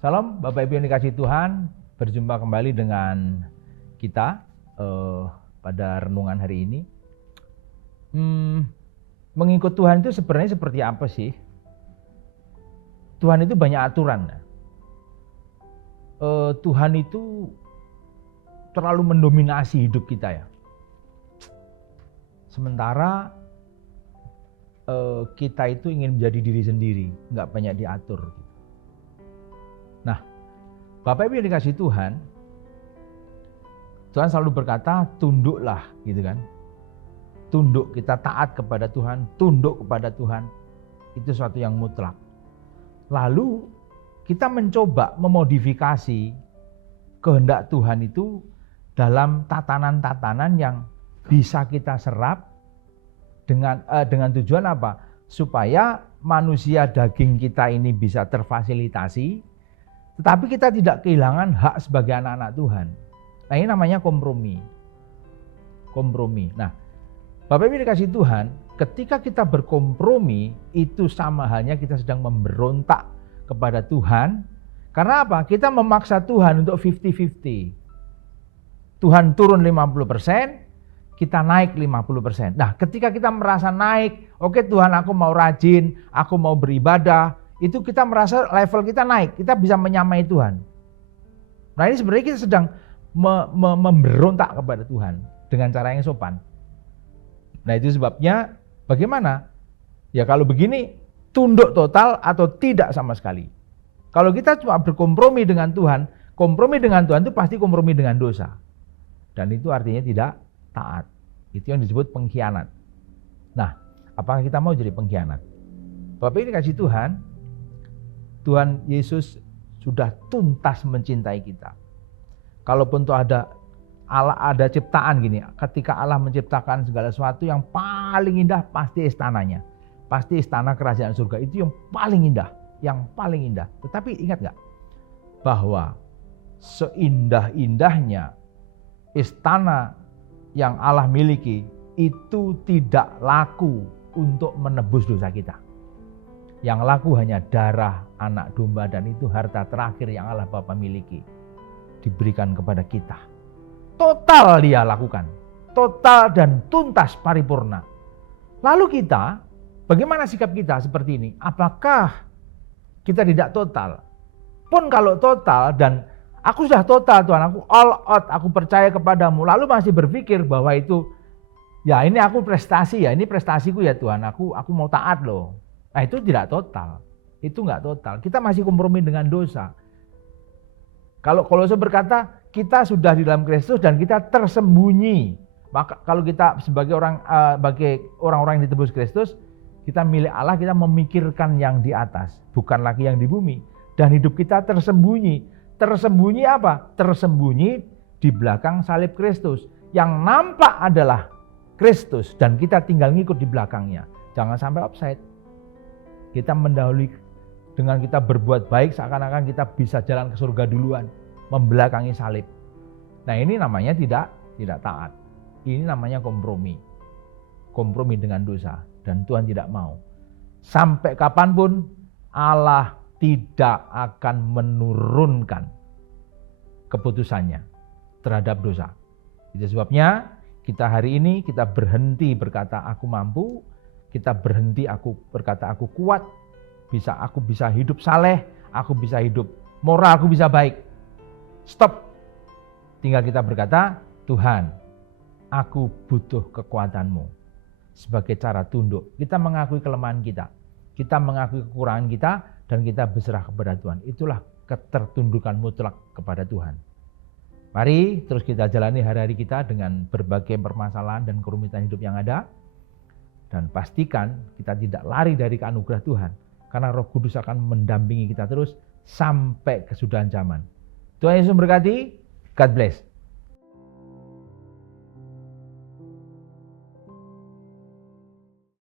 Salam Bapak Ibu yang dikasihi Tuhan, berjumpa kembali dengan kita pada renungan hari ini. Mengikut Tuhan itu sebenarnya seperti apa sih? Tuhan itu banyak aturan. Tuhan itu terlalu mendominasi hidup kita ya. Sementara kita itu ingin menjadi diri sendiri, nggak banyak diatur. Nah, Bapak Ibu yang dikasihi Tuhan, Tuhan selalu berkata tunduklah gitu kan. Tunduk, kita taat kepada Tuhan, tunduk kepada Tuhan. Itu suatu yang mutlak. Lalu kita mencoba memodifikasi kehendak Tuhan itu dalam tatanan-tatanan yang bisa kita serap dengan tujuan apa? Supaya manusia daging kita ini bisa terfasilitasi, tetapi kita tidak kehilangan hak sebagai anak-anak Tuhan. Nah, ini namanya kompromi. Kompromi. Nah, Bapak Ibu dikasihi Tuhan, ketika kita berkompromi, itu sama halnya kita sedang memberontak kepada Tuhan. Karena apa? Kita memaksa Tuhan untuk 50-50. Tuhan turun 50%, kita naik 50%. Nah, ketika kita merasa naik, oke Tuhan aku mau rajin, aku mau beribadah, itu kita merasa level kita naik, kita bisa menyamai Tuhan. Nah, ini sebenarnya kita sedang memberontak kepada Tuhan dengan cara yang sopan. Nah, itu sebabnya bagaimana? Ya kalau begini, tunduk total atau tidak sama sekali. Kalau kita cuma berkompromi dengan Tuhan, kompromi dengan Tuhan itu pasti kompromi dengan dosa. Dan itu artinya tidak taat. Itu yang disebut pengkhianat. Nah, apakah kita mau jadi pengkhianat? Bapak ini kasih Tuhan Yesus sudah tuntas mencintai kita. Kalaupun tuh ada ciptaan gini, ketika Allah menciptakan segala sesuatu, yang paling indah pasti istananya. Pasti istana kerajaan surga itu yang paling indah, Tetapi ingat gak? Bahwa seindah-indahnya istana yang Allah miliki itu tidak laku untuk menebus dosa kita. Yang laku hanya darah anak domba, dan itu harta terakhir yang Allah Bapa miliki, diberikan kepada kita. Total dia lakukan, total dan tuntas paripurna. Lalu kita, bagaimana sikap kita seperti ini? Apakah kita tidak total? Pun kalau total dan aku sudah total Tuhan, aku all out, aku percaya kepadamu, lalu masih berpikir bahwa itu, ya ini aku prestasi ya, ini prestasiku ya Tuhan, aku mau taat loh. Nah, itu tidak total, itu enggak total. Kita masih kompromi dengan dosa. Kalau Kolose berkata kita sudah di dalam Kristus dan kita tersembunyi. Maka kalau kita sebagai orang-orang yang ditebus Kristus, kita milik Allah, kita memikirkan yang di atas, bukan lagi yang di bumi. Dan hidup kita tersembunyi. Tersembunyi apa? Tersembunyi di belakang salib Kristus. Yang nampak adalah Kristus dan kita tinggal ngikut di belakangnya. Jangan sampai offside. Kita mendahului dengan kita berbuat baik, seakan-akan kita bisa jalan ke surga duluan, membelakangi salib. Nah, ini namanya tidak taat. Ini namanya kompromi. Kompromi dengan dosa, dan Tuhan tidak mau. Sampai kapanpun Allah tidak akan menurunkan keputusannya terhadap dosa. Itu sebabnya kita hari ini kita berhenti berkata aku mampu. Kita berhenti berkata aku kuat, aku bisa hidup saleh, aku bisa hidup moral, aku bisa baik. Stop. Tinggal kita berkata, Tuhan, aku butuh kekuatanmu. Sebagai cara tunduk, kita mengakui kelemahan kita mengakui kekurangan kita, dan kita berserah kepada Tuhan. Itulah ketertundukan mutlak kepada Tuhan. Mari terus kita jalani hari-hari kita dengan berbagai permasalahan dan kerumitan hidup yang ada. Dan pastikan kita tidak lari dari anugerah Tuhan. Karena Roh Kudus akan mendampingi kita terus sampai kesudahan zaman. Tuhan Yesus memberkati. God bless.